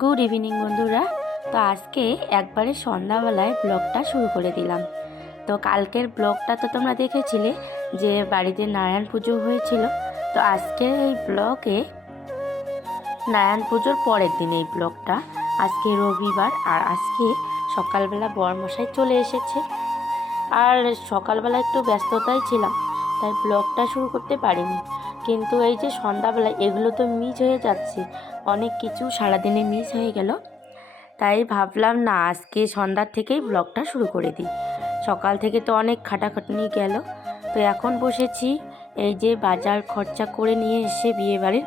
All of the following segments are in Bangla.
গুড ইভিনিং বন্ধুরা। তো আজকে একবারে সন্ধ্যাবেলায় ব্লগটা শুরু করে দিলাম। তো কালকের ব্লগটা তো তোমরা দেখেছিলে যে বাড়িতে নারায়ণ পুজো হয়েছিল। তো আজকের এই ব্লগে নারায়ণ পুজোর পরের দিন এই ব্লগটা। আজকে রবিবার আর আজকে সকালবেলা বরমশাই চলে এসেছে। আর সকালবেলা একটু ব্যস্ততায় ছিলাম, তাই ব্লগটা শুরু করতে পারিনি। কিন্তু এই যে সন্ধ্যাবেলায় এগুলো তো মিস হয়ে যাচ্ছে, অনেক কিছু সারাদিনে মিস হয়ে গেল। তাই ভাবলাম না, আজকে সন্ধ্যার থেকেই ব্লগটা শুরু করে দিই। সকাল থেকে তো অনেক খাটাখাটনি গেল। তো এখন বসেছি এই যে বাজার খরচা করে নিয়ে এসে বিয়েবাড়ির।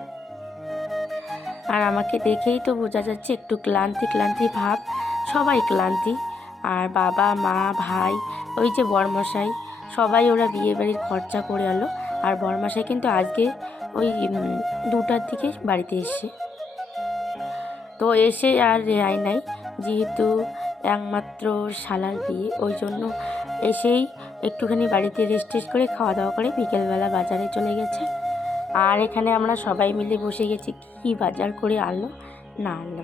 আর আমাকে দেখেই তো বোঝা যাচ্ছে একটু ক্লান্তি ক্লান্তি ভাব, সবাই ক্লান্তি। আর বাবা মা ভাই ওই যে বরমশাই, সবাই ওরা বিয়েবাড়ির খরচা করে এলো। আর বরমশাই কিন্তু আজকে ওই 2টার দিকে বাড়িতে এসে, তো এসে আর রেহাই নাই, যেহেতু একমাত্র শালার বিয়ে, ওই জন্য এসেই একটুখানি বাড়িতে রেস্ট টেস্ট করে খাওয়া দাওয়া করে বিকেলবেলা বাজারে চলে গেছে। আর এখানে আমরা সবাই মিলে বসে গেছি, কি বাজার করে আনলো না আনলো।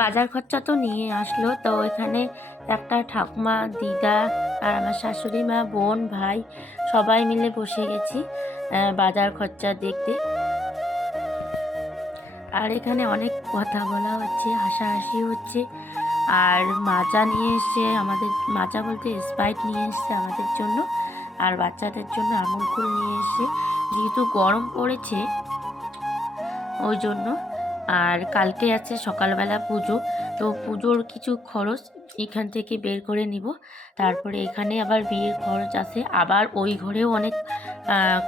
বাজার খরচা তো নিয়ে আসলো। তো এখানে একটা ঠাকুমা, দিদা আর আমার শাশুড়ি মা, বোন, ভাই সবাই মিলে বসে গেছি বাজার খরচা দেখতে। আর এখানে অনেক কথা বলা হচ্ছে, হাসাহাসি হচ্ছে। আর মাজা নিয়ে এসছে আমাদের, মাজা বলতে স্প্রাইট নিয়ে এসছে আমাদের জন্য, আর বাচ্চাদের জন্য আমুল কুল নিয়ে এসছে, যেহেতু গরম পড়েছে ওই জন্য। আর কালকে আছে সকালবেলা পুজো, তো পুজোর কিছু খরচ এখান থেকে বের করে নিব। তারপরে এখানে আবার বিয়ের খরচ আছে, আবার ওই ঘরেও অনেক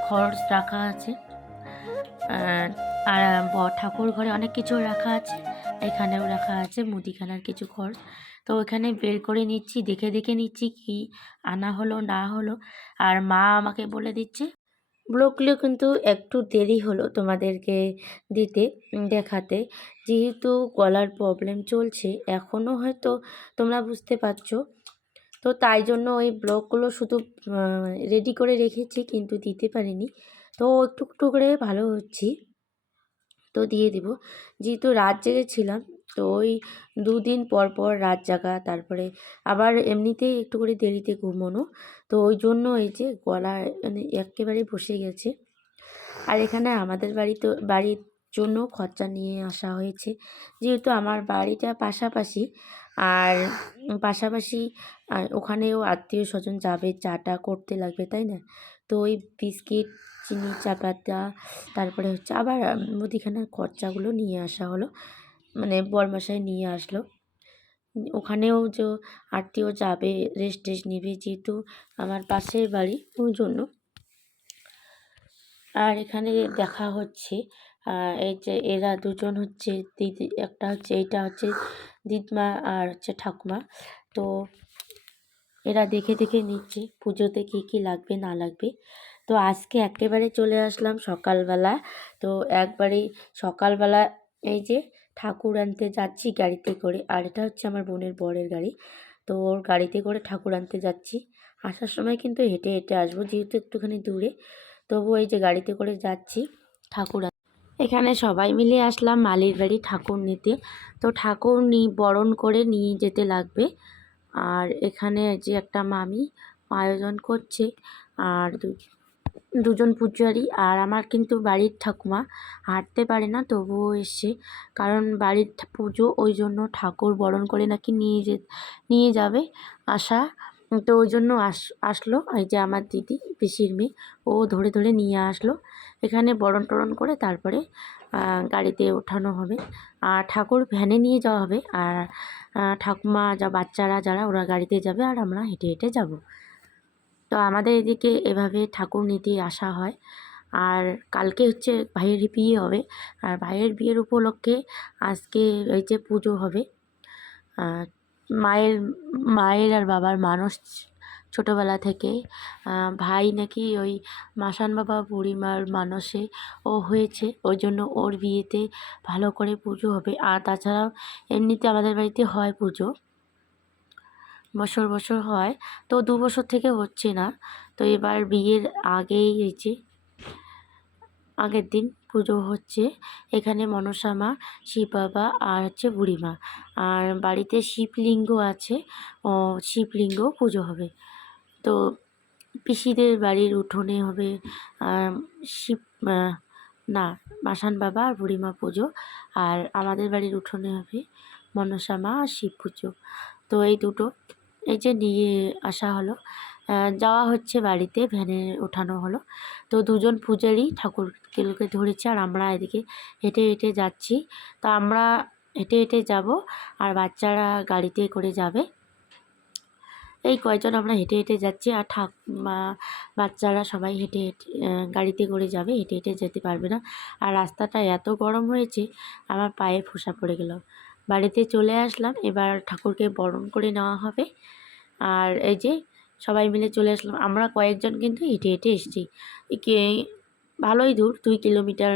খরচ রাখা আছে। আর ঠাকুর ঘরে অনেক কিছু রাখা আছে, এখানেও রাখা আছে মুদিখানার কিছু খরচ। তো এখানে বের করে নিচ্ছি, দেখে দেখে নিচ্ছি কি আনা হলো না হলো। আর মা আমাকে বলে দিচ্ছে। ব্লগগুলো কিন্তু একটু দেরি হলো তোমাদেরকে দিতে, দেখাতে, যেহেতু গলার প্রবলেম চলছে এখনও, হয়তো তোমরা বুঝতে পারছো। তো তাই জন্য ওই ব্লগগুলো শুধু রেডি করে রেখেছি, কিন্তু দিতে পারিনি। তো একটু একটু করে ভালো হচ্ছি, তো দিয়ে দিব। যেহেতু রাত জেগেছিলাম, তো ওই 2 দিন পর পর রাত জাগা, তারপরে আবার এমনিতেই একটু করে দেরিতে ঘুমোনো, তো ওই জন্য এই যে গলা মানে একেবারে বসে গেছে। আর এখানে আমাদের বাড়ির জন্য খরচা নিয়ে আসা হয়েছে, যেহেতু আমার বাড়িটা পাশাপাশি। আর পাশাপাশি ওখানেও আত্মীয় স্বজন যাবে, চাটা করতে লাগবে, তাই না? তো ওই বিস্কিট, চিনি, চা পাতা, তারপরে হচ্ছে আবার মুদিখানার খরচাগুলো নিয়ে আসা হলো, মানে বরমশাই নিয়ে আসলো। ওখানেও যে আত্মীয় যাবে, রেস্ট টেস্ট নিবে, যেহেতু আমার পাশের বাড়ি, ওই জন্য। আর এখানে দেখা হচ্ছে এই যে এরা দুজন হচ্ছে দিদি, একটা হচ্ছে এইটা হচ্ছে দিদমা আর হচ্ছে ঠাকুমা। তো এরা দেখে দেখে নিচ্ছে পুজোতে কী কী লাগবে না লাগবে। তো আজকে একেবারে চলে আসলাম সকালবেলা। তো একবারেই সকালবেলা এই যে ঠাকুর আনতে যাচ্ছি গাড়িতে করে। আর এটা হচ্ছে আমার বোনের বরের গাড়ি, তো ওর গাড়িতে করে ঠাকুর আনতে যাচ্ছি। আসার সময় কিন্তু হেঁটে হেঁটে আসবো, যেহেতু একটুখানি দূরে। তবু এই যে গাড়িতে করে যাচ্ছি ঠাকুর। এখানে সবাই মিলে আসলাম মালির বাড়ি ঠাকুর নিতে। তো ঠাকুর বরণ করে নিয়ে যেতে লাগবে। আর এখানে যে একটা মামি আয়োজন করছে, আর দুজন পূজারি। আর আমার কিন্তু বাড়ির ঠাকুমা হাঁটতে পারে না, তবুও এসছে, কারণ বাড়ির পুজো, ওই জন্য ঠাকুর বরণ করে নাকি নিয়ে যাবে আশা। তো ওই জন্য আসলো এই যে আমার দিদি, পিসির মেয়ে, ও ধরে ধরে নিয়ে আসলো। এখানে বরণ টরণ করে তারপরে গাড়িতে ওঠানো হবে। আর ঠাকুর ভ্যানে নিয়ে যাওয়া হবে, আর ঠাকুমা বাচ্চারা যারা, ওরা গাড়িতে যাবে, আর আমরা হেঁটে হেঁটে যাব। তো আমাদের এদিকে এভাবে ঠাকুর নিতে আসা হয়। আর কালকে হচ্ছে ভাইয়ের বিয়ে হবে, আর ভাইয়ের বিয়ের উপলক্ষে আজকে এই যে পুজো হবে। মায়ের মায়ের আর বাবার মানস, ছোটোবেলা থেকে ভাই নাকি ওই মাসান বাবা বুড়িমার মানসে ও হয়েছে, ওই জন্য ওর বিয়েতে ভালো করে পুজো হবে। আর তাছাড়াও এমনিতে আমাদের বাড়িতে হয় পুজো, বছর বছর হয়। তো 2 বছর থেকে হচ্ছে না, তো এবার বিয়ের আগেই হয়েছে। আগের দিন পুজো হচ্ছে এখানে মনসা মা, শিব বাবা আর হচ্ছে বুড়িমা। আর বাড়িতে শিবলিঙ্গ আছে, ও শিবলিঙ্গ পুজো হবে। তো পিসিদের বাড়ির উঠোনে হবে শিব না মাসান বাবা আর বুড়িমা পুজো, আর আমাদের বাড়ির উঠোনে হবে মনসা মা আর শিব পুজো। তো এই দুটো এই যে নিয়ে আসা হলো, যাওয়া হচ্ছে বাড়িতে, ভ্যানে ওঠানো হলো। তো দুজন পূজারী ঠাকুরকে ধরেছে আর আমরা এদিকে হেঁটে হেঁটে যাচ্ছি। তো আমরা হেঁটে হেঁটে যাব আর বাচ্চারা গাড়িতে করে যাবে। এই কয়জন আমরা হেঁটে হেঁটে যাচ্ছি আর বাচ্চারা সবাই হেঁটে হেঁটে গাড়িতে করে যাবে, হেঁটে হেঁটে যেতে পারবে না। আর রাস্তাটা এত গরম হয়েছে আমার পায়ে ফোসা পড়ে গেল। বাড়িতে চলে আসলাম, এবার ঠাকুরকে বরণ করে নেওয়া হবে। আর এই যে সবাই মিলে চলে আসলাম। আমরা কয়েকজন কিন্তু হেঁটে হেঁটে এসেছি, ভালোই দূর, 2 কিলোমিটার,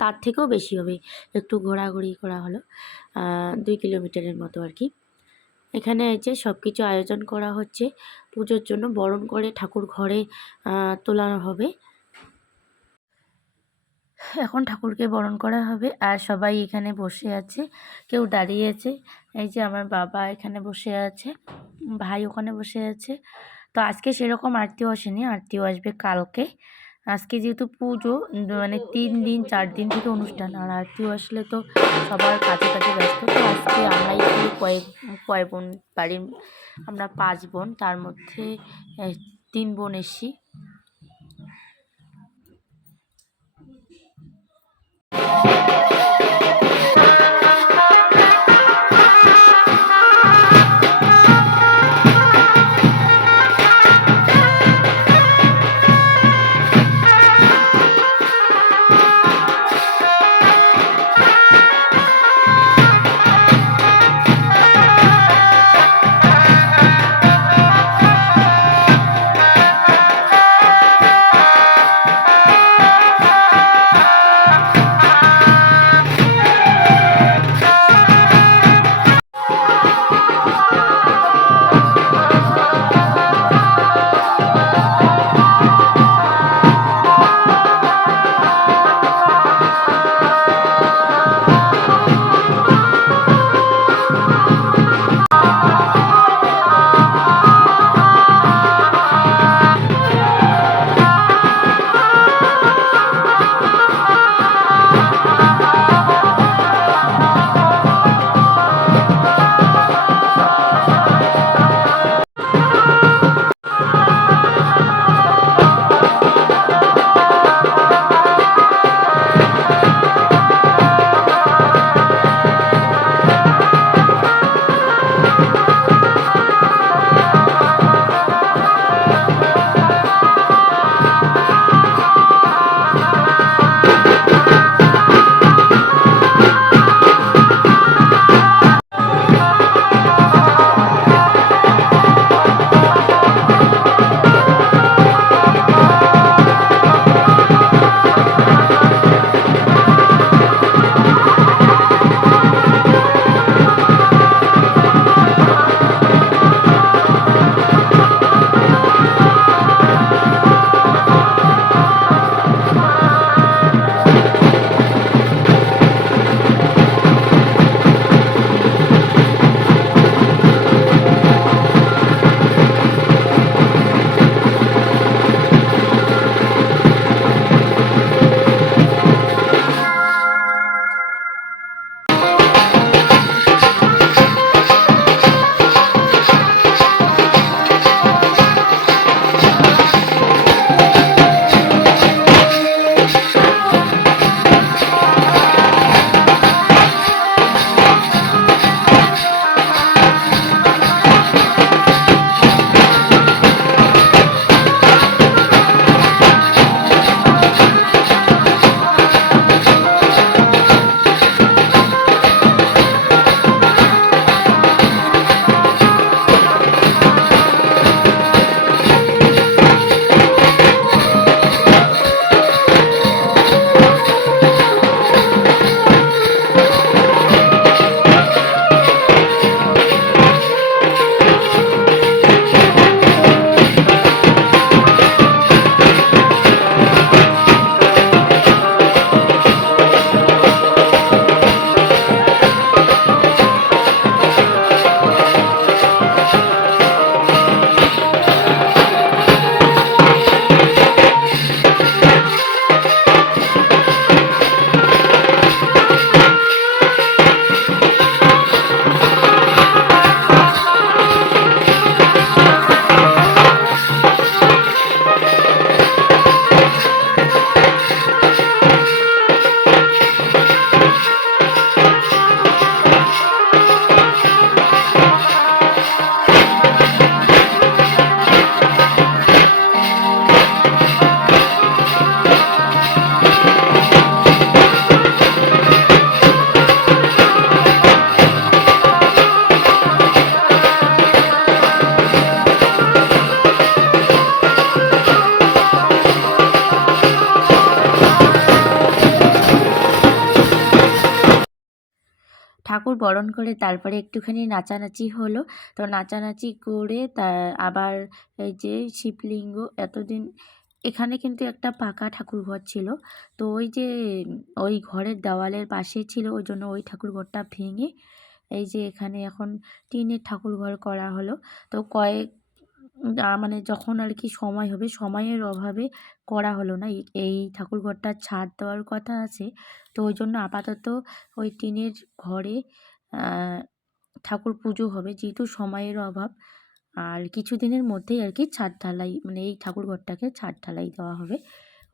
তার থেকেও বেশি হবে, একটু ঘোরাঘুরি করা হলো, 2 কিলোমিটারের মতো আর কি। এখানে এই যে সব কিছু আয়োজন করা হচ্ছে পুজোর জন্য, বরণ করে ঠাকুর ঘরে তোলানো হবে। এখন ঠাকুরকে বরণ করা হবে আর সবাই এখানে বসে আছে, কেউ দাঁড়িয়ে আছে। এই যে আমার বাবা এখানে বসে আছে, ভাই ওখানে বসে আছে। তো আজকে সেরকম আরতিও আসেনি, আরতিও আসবে কালকে। আজকে যেহেতু পুজো, মানে 3 দিন 4 দিন থেকে অনুষ্ঠান, আর আরতিও আসলে তো সবার কাজে কাজে ব্যস্ত। তো আজকে আমরাই কয় বোন বাড়ির, আমরা 5 বোন, তার মধ্যে 3 বোন এসছি। ঠাকুর বরণ করে তারপরে একটুখানি নাচানাচি হলো। তো নাচানাচি করে আবার এই যে শিবলিঙ্গ এতদিন এখানে কিন্তু একটা পাকা ঠাকুরঘর ছিল। তো ওই যে ওই ঘরের দেওয়ালের পাশে ছিল, ওই জন্য ওই ঠাকুরঘরটা ভেঙে এই যে এখানে এখন টিনের ঠাকুরঘর করা হলো। তো মানে যখন আর কি সময় হবে, সময়ের অভাবে করা হলো না। এই ঠাকুরঘরটার ছাদ দেওয়ার কথা আছে। তো ওই জন্য আপাতত ওই টিনের ঘরে ঠাকুর পুজো হবে, যেহেতু সময়ের অভাব। আর কিছুদিনের মধ্যেই আর কি ছাদ ঢালাই, মানে এই ঠাকুরঘরটাকে ছাদ ঢালাই দেওয়া হবে।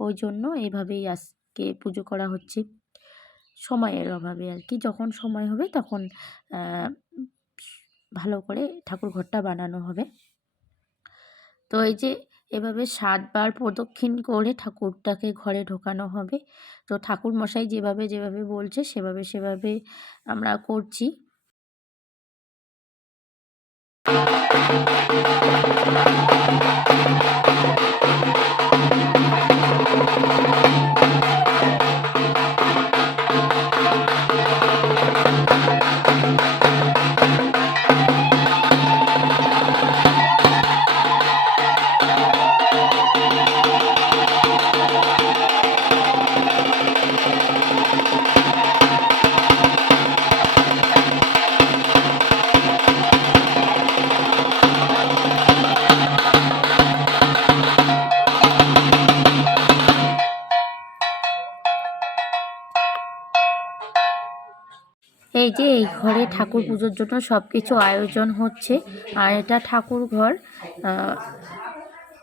ওই জন্য এইভাবেই আজকে পুজো করা হচ্ছে, সময়ের অভাবে আর কি। যখন সময় হবে তখন ভালো করে ঠাকুরঘরটা বানানো হবে। তো এই যে এভাবে ৭ বার প্রদক্ষিণ করে ঠাকুরটাকে ঘরে ঢোকানো হবে। তো ঠাকুরমশাই যেভাবে যেভাবে বলছে সেভাবে সেভাবে আমরা করছি। এই যে এই ঘরে ঠাকুর পুজোর জন্য সব কিছু আয়োজন হচ্ছে। আর এটা ঠাকুর ঘর।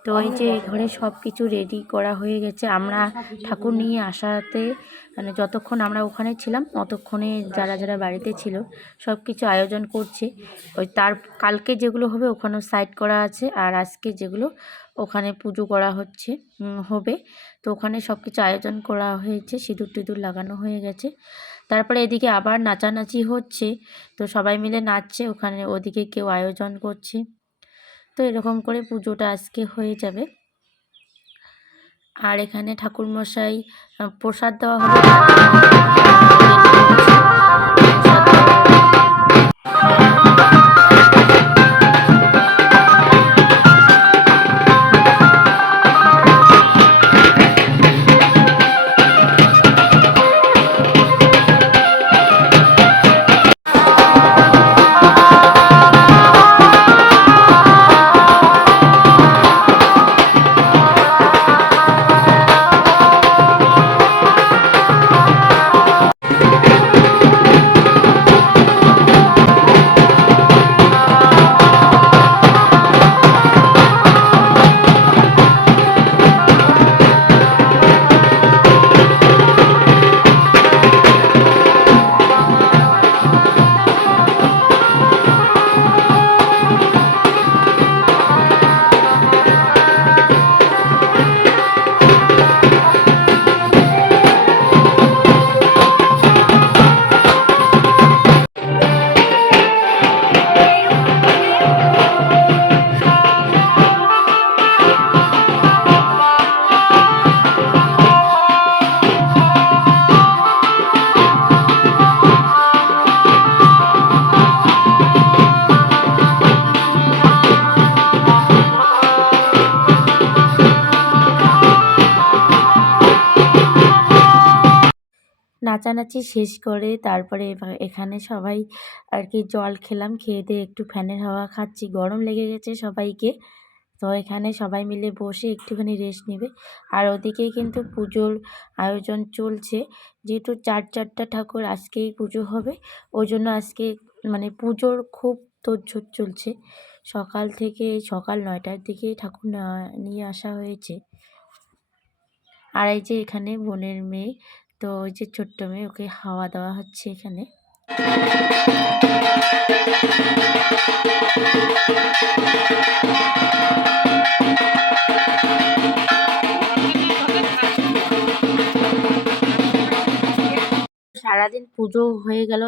তো এই যে এই ঘরে সব কিছু রেডি করা হয়ে গেছে। আমরা ঠাকুর নিয়ে আসাতে মানে যতক্ষণ আমরা ওখানে ছিলাম ততক্ষণে যারা যারা বাড়িতে ছিল সব কিছু আয়োজন করছে। ওই কালকে যেগুলো হবে ওখানেও সাইড করা আছে, আর আজকে যেগুলো ওখানে পুজো করা হবে। তো ওখানে সব কিছু আয়োজন করা হয়েছে, সিঁদুর টিঁদুর লাগানো হয়ে গেছে। তারপরে এদিকে আবার নাচানাচি হচ্ছে, তো সবাই মিলে নাচছে ওখানে, ওদিকে কেউ আয়োজন করছে। তো এরকম করে পুজোটা আজকে হয়ে যাবে। আর এখানে ঠাকুরমশাই প্রসাদ দেওয়া হবে। নাচানাচি শেষ করে তারপরে এখানে সবাই আর কি জল খেলাম, খেয়ে দিয়ে একটু ফ্যানের হাওয়া খাচ্ছি, গরম লেগে গেছে সবাইকে। তো এখানে সবাই মিলে বসে একটুখানি রেস্ট নেবে। আর ওদিকে কিন্তু পুজোর আয়োজন চলছে, যেহেতু 4টা ঠাকুর আজকেই পুজো হবে, ওই জন্য আজকে মানে পুজোর খুব তোড়জোড় চলছে। সকাল থেকে সকাল 9টার দিকেই ঠাকুর নিয়ে আসা হয়েছে। আর এই যে এখানে বোনের মেয়ে, তো ওই যে ছোট্ট মেয়ে, ওকে হাওয়া দেওয়া হচ্ছে এখানে। সারাদিন পুজো হয়ে গেল,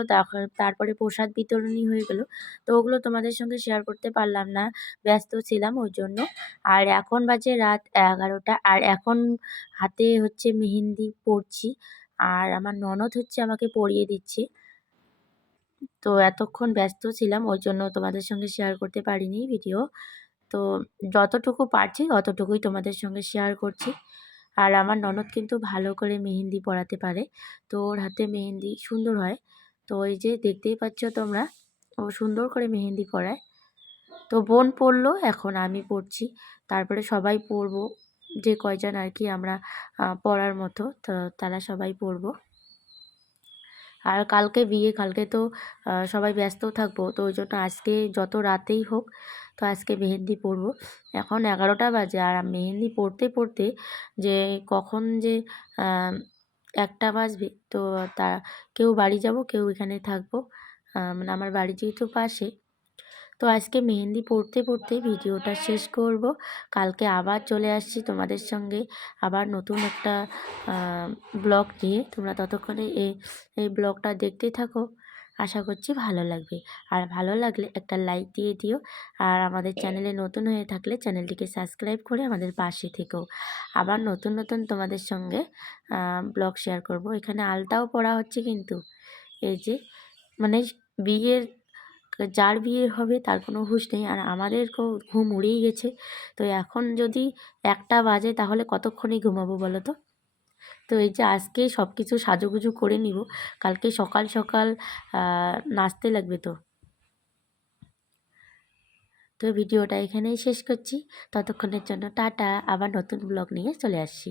তারপরে প্রসাদ বিতরণী হয়ে গেল। তো ওগুলো তোমাদের সঙ্গে শেয়ার করতে পারলাম না, ব্যস্ত ছিলাম ওই জন্য। আর এখন বাজে রাত 11টা, আর এখন হাতে হচ্ছে মেহেন্দি পরছি, আর আমার ননদ হচ্ছে আমাকে পরিয়ে দিচ্ছে। তো এতক্ষণ ব্যস্ত ছিলাম, ওই জন্য তোমাদের সঙ্গে শেয়ার করতে পারিনি ভিডিও। তো যতটুকু পারছি অতটুকুই তোমাদের সঙ্গে শেয়ার করছি। আর আমার ননদ কিন্তু ভালো করে মেহেন্দি পরাতে পারে, তো ওর হাতে মেহেন্দি সুন্দর হয়। তো ওই যে দেখতেই পাচ্ছ তোমরা, ও সুন্দর করে মেহেন্দি পরায়। তো বোন পড়লো, এখন আমি পড়ছি, তারপরে সবাই পড়বো, যে কয়জন আর কি আমরা পড়ার মতো, তো তারা সবাই পড়বো। আর কালকে বিয়ে, কালকে তো সবাই ব্যস্ত থাকবো, তো ওই জন্য আজকে যত রাতেই হোক, তো আজকে মেহেন্দি পরবো। এখন 11টা বাজে, আর মেহেন্দি পরতে পরতে যে কখন যে 1টা বাজবে, তো তা কেউ বাড়ি যাব, কেউ এখানে থাকবো। মানে আমার বাড়ি যেহেতু পাশে, তো আজকে মেহেন্দি পরতে পরতে ভিডিওটা শেষ করব। কালকে আবার চলে আসছি তোমাদের সঙ্গে, আবার নতুন একটা ব্লগ নিয়ে। তোমরা ততক্ষণে এই ব্লগটা দেখতে থাকো, আশা করছি ভালো লাগবে। আর ভালো লাগলে একটা লাইক দিয়ে দিও, আর আমাদের চ্যানেলে নতুন হয়ে থাকলে চ্যানেলটিকে সাবস্ক্রাইব করে আমাদের পাশে থেকেও। আবার নতুন নতুন তোমাদের সঙ্গে ব্লগ শেয়ার করব। এখানে আলতাও পরা হচ্ছে কিন্তু, এই যে মানে বিয়ের, যার বিয়ে হবে তার কোনো হুঁশ নেই, আর আমাদেরকেও ঘুম উড়েই গেছে। তো এখন যদি 1টা বাজে তাহলে কতক্ষণই ঘুমাবো বলো তো। তো এই যে আজকে সব কিছু সাজুগুজু করে নিব, কালকে সকাল সকাল নাচতে লাগবে। তো ভিডিওটা এখানেই শেষ করছি, ততক্ষণের জন্য টাটা, আবার নতুন ব্লগ নিয়ে চলে আসছি।